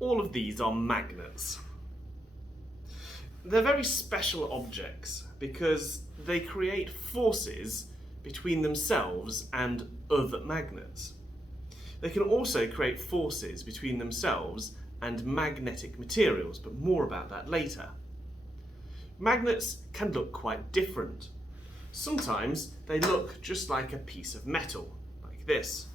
all of these are magnets. They're very special objects because they create forces between themselves and other magnets. They can also create forces between themselves and magnetic materials, but more about that later. Magnets can look quite different. Sometimes they look just like a piece of metal, like this.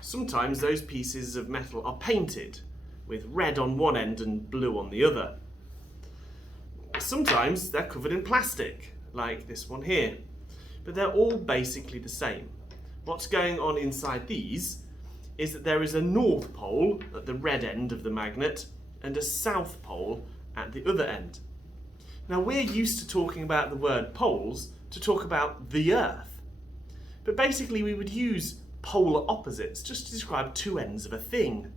Sometimes those pieces of metal are painted, with red on one end and blue on the other. Sometimes they're covered in plastic, like this one here. But they're all basically the same. What's going on inside these is that there is a north pole at the red end of the magnet and a south pole at the other end. Now we're used to talking about the word poles to talk about the Earth. But basically we would use polar opposites just to describe two ends of a thing.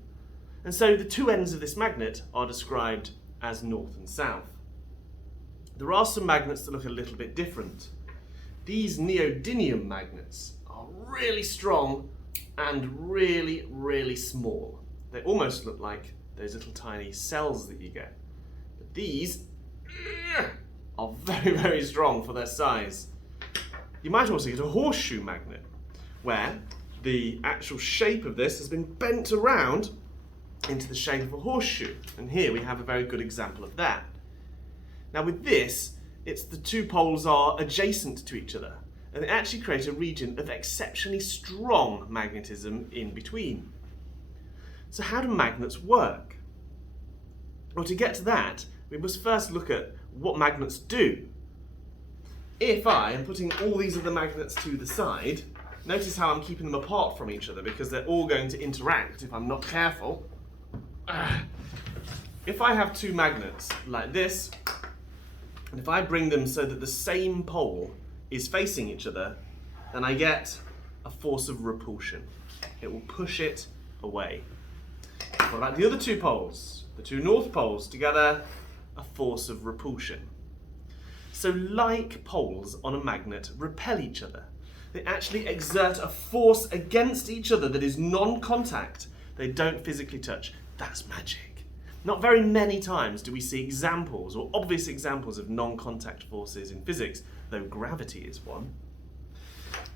And so the two ends of this magnet are described as north and south. There are some magnets that look a little bit different. These neodymium magnets are really strong and really, really small. They almost look like those little tiny cells that you get. But these are very, very strong for their size. You might also get a horseshoe magnet, where the actual shape of this has been bent around into the shape of a horseshoe. And here we have a very good example of that. Now with this, it's the two poles are adjacent to each other, and they actually create a region of exceptionally strong magnetism in between. So how do magnets work? Well, to get to that, we must first look at what magnets do. If I am putting all these other magnets to the side, notice how I'm keeping them apart from each other because they're all going to interact if I'm not careful. If I have two magnets like this, and if I bring them so that the same pole is facing each other, then I get a force of repulsion. It will push it away. What about the other two poles? The two north poles together, a force of repulsion. So like poles on a magnet repel each other. They actually exert a force against each other that is non-contact. They don't physically touch. That's magic. Not very many times do we see examples or obvious examples of non-contact forces in physics, though gravity is one.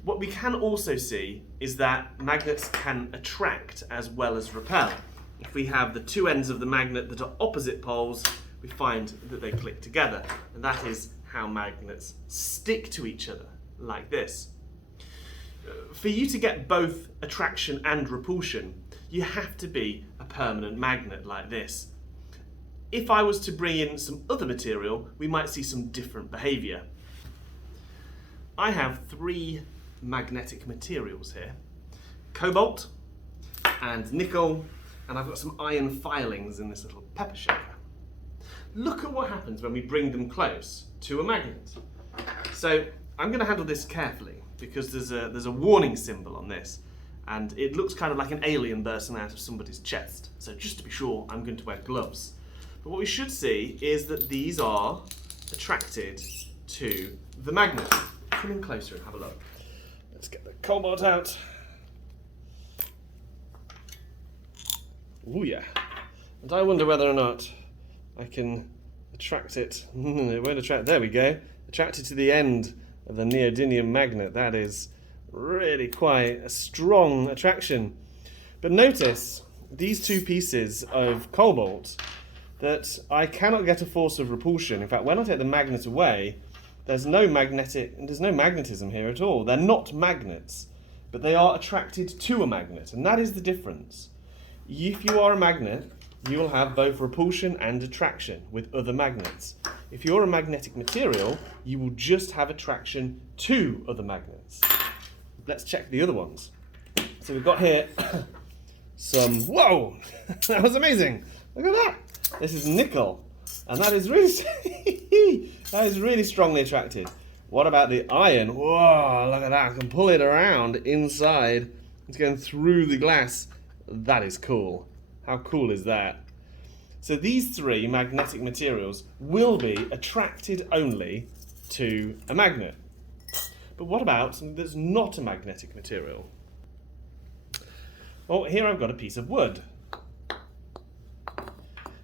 What we can also see is that magnets can attract as well as repel. If we have the two ends of the magnet that are opposite poles, we find that they click together, and that is how magnets stick to each other, like this. For you to get both attraction and repulsion, you have to be a permanent magnet like this. If I was to bring in some other material, we might see some different behaviour. I have three magnetic materials here: cobalt and nickel, and I've got some iron filings in this little pepper shaker. Look at what happens when we bring them close to a magnet. So I'm going to handle this carefully because there's a warning symbol on this, and it looks kind of like an alien bursting out of somebody's chest. So just to be sure, I'm going to wear gloves. But what we should see is that these are attracted to the magnet. Come in closer and have a look. Let's get the cobalt out. Ooh yeah. And I wonder whether or not I can attract it. It won't attract. There we go. Attract it to the end of the neodymium magnet. That is really quite a strong attraction. But notice these two pieces of cobalt that I cannot get a force of repulsion. In fact, when I take the magnet away, there's no magnetism here at all. They're not magnets, but they are attracted to a magnet, and that is the difference. If you are a magnet, you will have both repulsion and attraction with other magnets. If you're a magnetic material, you will just have attraction to other magnets. Let's check the other ones. So we've got here some, whoa, that was amazing. Look at that. This is nickel, and that is really strongly attracted. What about the iron? Whoa, look at that. I can pull it around inside. It's going through the glass. That is cool. How cool is that? So these three magnetic materials will be attracted only to a magnet. But what about something that's not a magnetic material? Well, here I've got a piece of wood.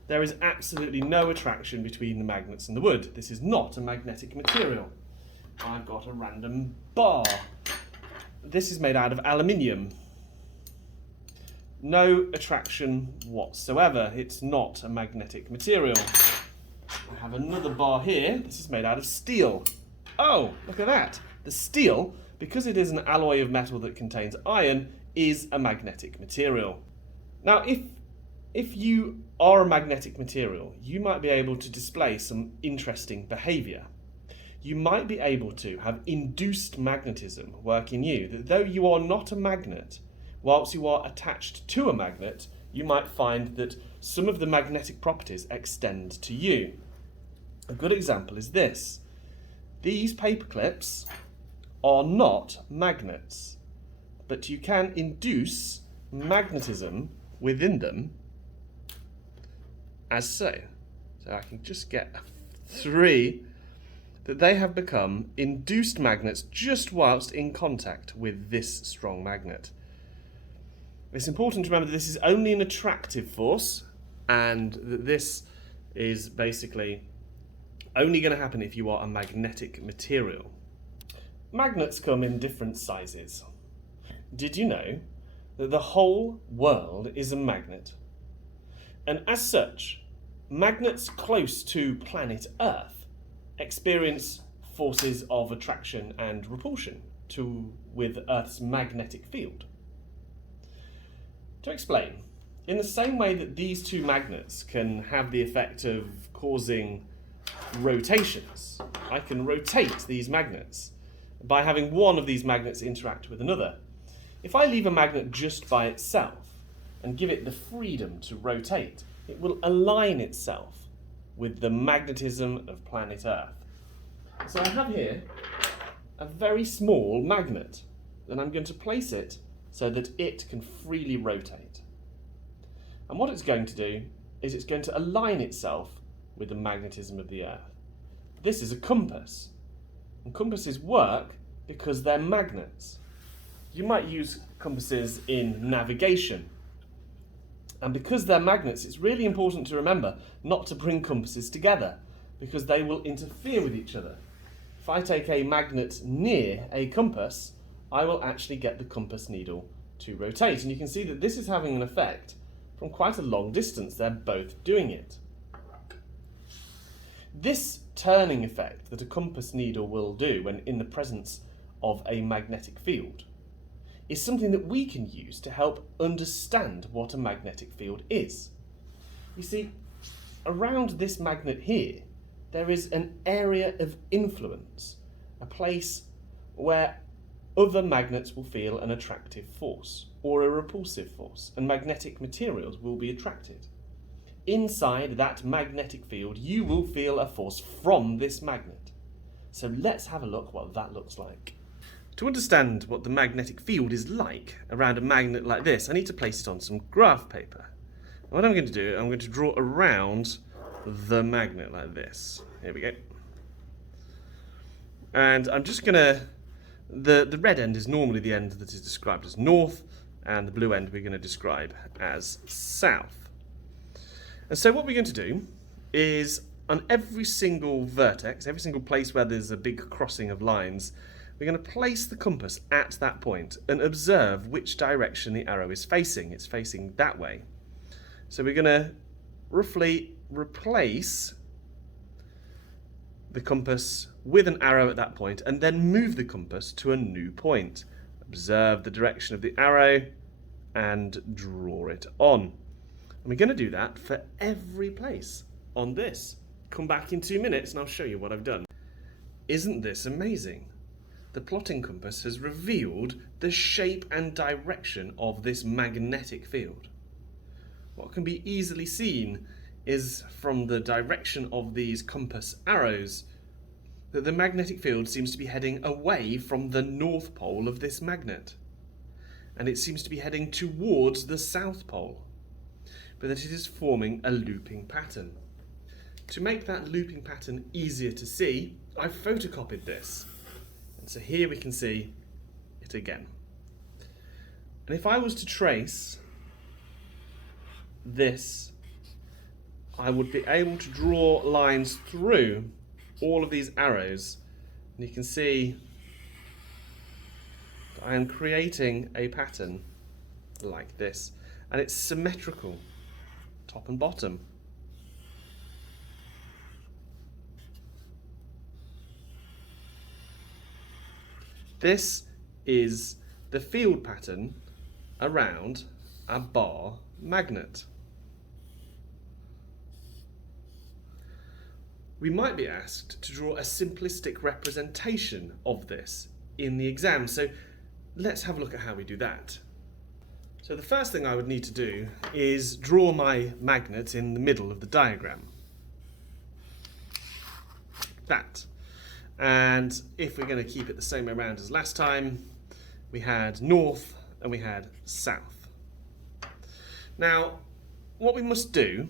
there is absolutely no attraction between the magnets and the wood. This is not a magnetic material. I've got a random bar. This is made out of aluminium. No attraction whatsoever. It's not a magnetic material. I have another bar here. This is made out of steel. Oh, look at that. The steel, because it is an alloy of metal that contains iron, is a magnetic material. Now, if you are a magnetic material, you might be able to display some interesting behaviour. You might be able to have induced magnetism work in you, that though you are not a magnet, whilst you are attached to a magnet, you might find that some of the magnetic properties extend to you. A good example is this. These paper clips are not magnets, but you can induce magnetism within them as so. So I can just get 3 that they have become induced magnets just whilst in contact with this strong magnet. It's important to remember that this is only an attractive force and that this is basically only going to happen if you are a magnetic material. Magnets come in different sizes. Did you know that the whole world is a magnet? And as such, magnets close to planet Earth experience forces of attraction and repulsion with Earth's magnetic field. To explain, in the same way that these two magnets can have the effect of causing rotations, I can rotate these magnets by having one of these magnets interact with another. If I leave a magnet just by itself and give it the freedom to rotate, it will align itself with the magnetism of planet Earth. So I have here a very small magnet, and I'm going to place it so that it can freely rotate. And what it's going to do is it's going to align itself with the magnetism of the Earth. This is a compass, and compasses work because they're magnets. You might use compasses in navigation, and because they're magnets, it's really important to remember not to bring compasses together because they will interfere with each other. If I take a magnet near a compass, I will actually get the compass needle to rotate. And you can see that this is having an effect from quite a long distance. They're both doing it. This turning effect that a compass needle will do when in the presence of a magnetic field is something that we can use to help understand what a magnetic field is. You see, around this magnet here, there is an area of influence, a place where other magnets will feel an attractive force or a repulsive force, and magnetic materials will be attracted. Inside that magnetic field, you will feel a force from this magnet. So let's have a look what that looks like. To understand what the magnetic field is like around a magnet like this, I need to place it on some graph paper. What I'm going to do, I'm going to draw around the magnet like this. Here we go. And I'm just going to, the red end is normally the end that is described as north, and the blue end we're going to describe as south. And so what we're going to do is, on every single vertex, every single place where there's a big crossing of lines, we're going to place the compass at that point and observe which direction the arrow is facing. It's facing that way. So we're going to roughly replace the compass with an arrow at that point and then move the compass to a new point. Observe the direction of the arrow and draw it on. And we're going to do that for every place on this. Come back in 2 minutes and I'll show you what I've done. Isn't this amazing? The plotting compass has revealed the shape and direction of this magnetic field. What can be easily seen is from the direction of these compass arrows that the magnetic field seems to be heading away from the north pole of this magnet, and it seems to be heading towards the south pole, but that it is forming a looping pattern. To make that looping pattern easier to see, I've photocopied this. So here we can see it again. And if I was to trace this I would be able to draw lines through all of these arrows, and you can see that I am creating a pattern like this, and it's symmetrical, top and bottom. This is the field pattern around a bar magnet. We might be asked to draw a simplistic representation of this in the exam, so let's have a look at how we do that. So the first thing I would need to do is draw my magnet in the middle of the diagram. That. And if we're going to keep it the same way around as last time, we had north and we had south. Now, what we must do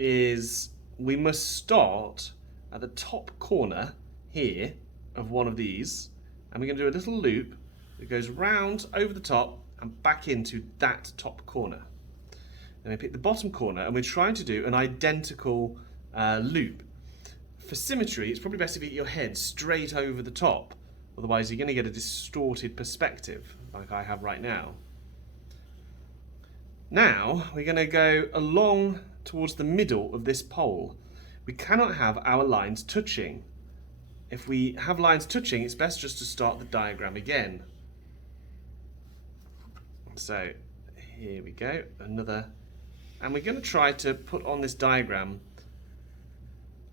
is we must start at the top corner here of one of these, and we're going to do a little loop that goes round over the top and back into that top corner. Then we pick the bottom corner and we're trying to do an identical loop. For symmetry, it's probably best if you get your head straight over the top, otherwise you're going to get a distorted perspective like I have right now. Now we're going to go along towards the middle of this pole. We cannot have our lines touching. If we have lines touching, it's best just to start the diagram again. So here we go, another, and we're going to try to put on this diagram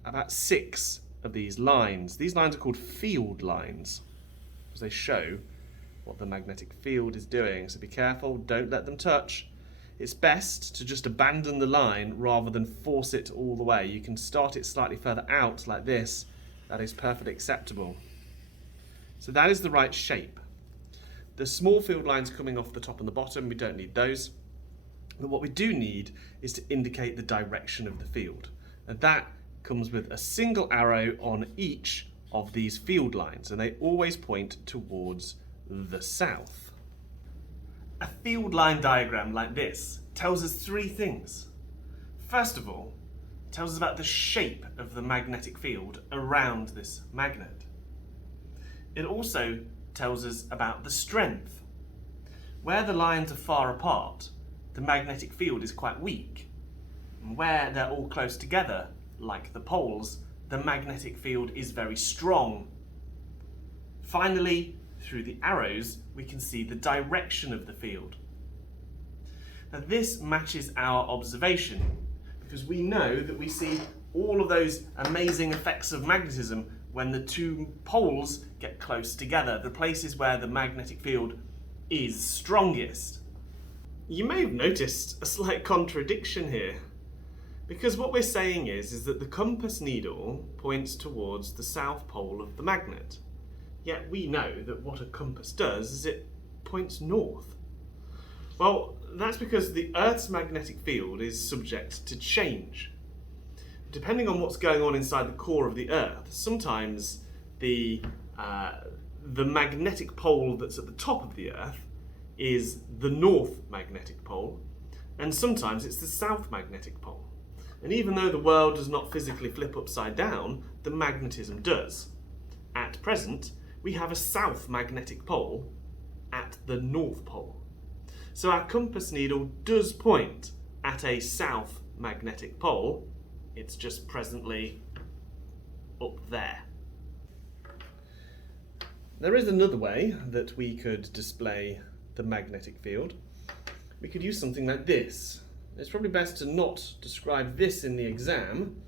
about 6 of these lines. These lines are called field lines because they show what the magnetic field is doing. So be careful, don't let them touch. It's best to just abandon the line rather than force it all the way. You can start it slightly further out like this. That is perfectly acceptable. So that is the right shape. The small field lines coming off the top and the bottom, we don't need those. But what we do need is to indicate the direction of the field. And that comes with a single arrow on each of these field lines, and they always point towards the south. A field line diagram like this tells us 3 things. First of all, it tells us about the shape of the magnetic field around this magnet. It also tells us about the strength. Where the lines are far apart, the magnetic field is quite weak. And where they're all close together, like the poles, the magnetic field is very strong. Finally, through the arrows, we can see the direction of the field. Now this matches our observation, because we know that we see all of those amazing effects of magnetism when the 2 poles get close together, the places where the magnetic field is strongest. You may have noticed a slight contradiction here, because what we're saying is that the compass needle points towards the south pole of the magnet. Yet we know that what a compass does is it points north. Well, that's because the Earth's magnetic field is subject to change. Depending on what's going on inside the core of the Earth, sometimes the magnetic pole that's at the top of the Earth is the north magnetic pole, and sometimes it's the south magnetic pole. And even though the world does not physically flip upside down, the magnetism does. At present, we have a south magnetic pole at the north pole. So our compass needle does point at a south magnetic pole. It's just presently up there. There is another way that we could display the magnetic field. We could use something like this. It's probably best to not describe this in the exam,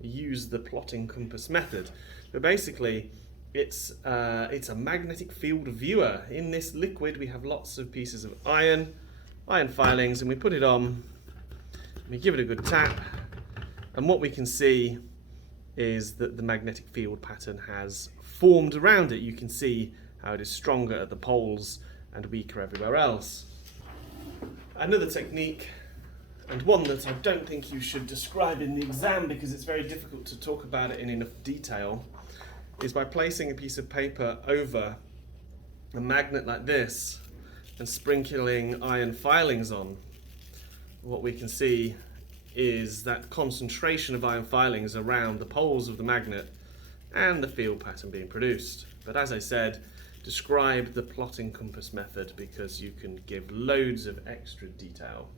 use the plotting compass method. But basically, it's a magnetic field viewer. In this liquid, we have lots of pieces of iron filings, and we put it on, we give it a good tap, and what we can see is that the magnetic field pattern has formed around it. You can see how it is stronger at the poles and weaker everywhere else. Another technique, and one that I don't think you should describe in the exam because it's very difficult to talk about it in enough detail, is by placing a piece of paper over a magnet like this and sprinkling iron filings on. What we can see is that concentration of ion filings around the poles of the magnet and the field pattern being produced. But as I said, describe the plotting compass method because you can give loads of extra detail.